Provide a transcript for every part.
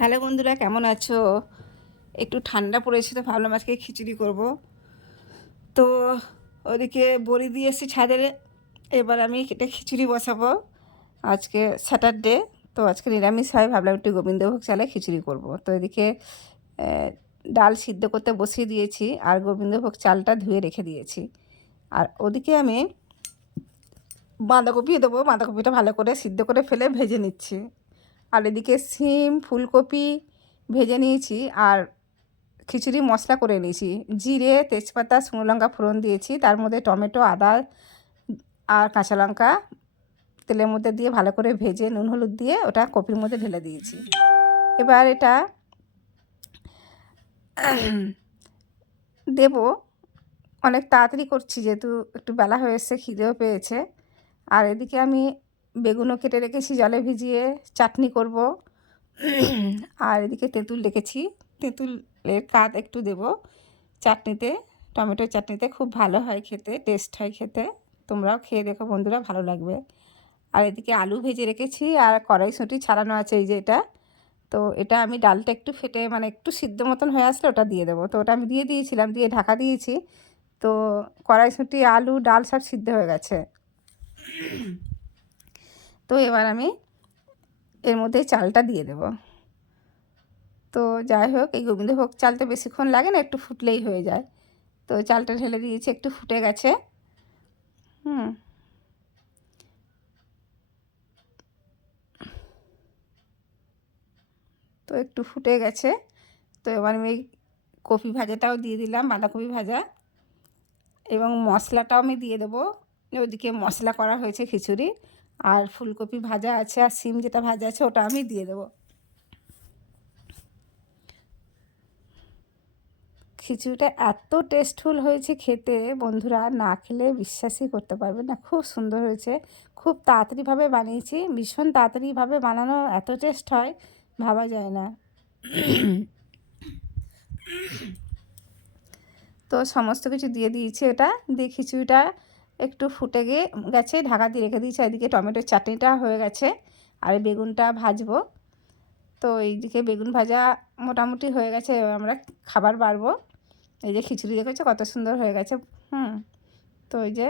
Hello বন্ধুরা, কেমন আছো? একটু ঠান্ডা পড়েছে তো ভাবলাম আজকে খিচুড়ি করব। তো ওদিকে বড়ি দিয়ে এসেছি ছাদে। এবার আমি এটা খিচুড়ি বসাবো। আজকে স্যাটারডে, তো আজকে নিরামিষ হয়, ভাবলাম একটু গোবিন্দভোগ চালে খিচুড়ি করব। তো এদিকে ডাল সিদ্ধ করতে বসিয়ে দিয়েছি আর গোবিন্দভোগ চালটা ধুয়ে রেখে দিয়েছি। আর ওদিকে আমি বাঁধাকপি দেবো, বাঁধাকপিটা ভালো করে সিদ্ধ করে ফেলে ভেজে নিচ্ছি। আর এদিকে সিম ফুলকপি ভেজে নিয়েছি আর খিচুড়ি মশলা করে নিয়েছি। জিরে, তেজপাতা, শুকনো লঙ্কা ফোড়ন দিয়েছি, তার মধ্যে টমেটো, আদা আর কাঁচা লঙ্কা তেলের মধ্যে দিয়ে ভালো করে ভেজে নুন হলুদ দিয়ে ওটা কপির মধ্যে ঢেলে দিয়েছি। এবার এটা দেব। অনেক তাড়াতাড়ি করছি যেহেতু একটু বেলা হয়ে এসছে, খিদেও পেয়েছে। আর এদিকে আমি বেগুনও কেটে রেখেছি জলে ভিজিয়ে, চাটনি করব। আর এদিকে তেঁতুল রেখেছি, তেঁতুলের কাত একটু দেব চাটনিতে, টমেটোর চাটনিতে খুব ভালো হয় খেতে, টেস্ট হয় খেতে। তোমরাও খেয়ে দেখো বন্ধুরা, ভালো লাগবে। আর এদিকে আলু ভেজে রেখেছি আর কড়াইশুঁটি ছাড়ানো আছে, এই যে এটা। তো এটা আমি ডালটা একটু ফেটে মানে একটু সিদ্ধ মতন হয়ে আসলে ওটা দিয়ে দেবো। তো ওটা আমি দিয়ে দিয়েছিলাম, দিয়ে ঢাকা দিয়েছি। তো কড়াইশুঁটি, আলু, ডাল সব সিদ্ধ হয়ে গেছে। তো এবার আমি এর মধ্যে চালটা দিয়ে দেব। তো যাই হোক, এই গোবিন্দভোগ চালটা বেশিক্ষণ লাগে না, একটু ফুটলেই হয়ে যায়। তো চালটা ঢেলে দিয়েছি, একটু ফুটে গেছে। তো একটু ফুটে গেছে। তো এবার আমি এই কপি ভাজাটাও দিয়ে দিলাম, বাঁধাকপি ভাজা, এবং মশলাটাও আমি দিয়ে দেবো। ওদিকে মশলা করা হয়েছে খিচুড়ি, আর ফুলকপি ভাজা আছে আর সিম যেটা ভাজা আছে ওটা আমি দিয়ে দেবো। খিচুড়িটা এত টেস্টফুল হয়েছে খেতে বন্ধুরা, না খেলে বিশ্বাসই করতে পারবে না, খুব সুন্দর হয়েছে। খুব তাড়াতাড়িভাবে বানিয়েছি, ভীষণ তাড়াতাড়িভাবে বানানো, এত টেস্ট হয় ভাবা যায় না। তো সমস্ত কিছু দিয়ে দিয়েছি, এটা দিয়ে খিচুড়িটা একটু ফুটে গিয়ে গেছে, ঢাকা দিয়ে রেখে দিয়েছি। এদিকে টমেটোর চাটনিটা হয়ে গেছে আর বেগুনটা ভাজবো। তো এইদিকে বেগুন ভাজা মোটামুটি হয়ে গেছে, আমরা খাবার বাড়বো। এই যে খিচুড়ি দেখেছো কত সুন্দর হয়ে গেছে। তো এই যে,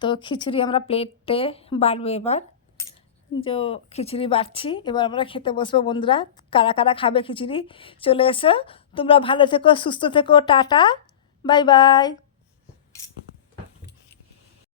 তো খিচুড়ি আমরা প্লেটে বাড়বো এবার। যে খিচুড়ি বাড়ছি, এবার আমরা খেতে বসবো বন্ধুরা। কারা কারা খাবে খিচুড়ি চলে এসো। তোমরা ভালো থেকো, সুস্থ থেকো, টাটা, বাই বাই।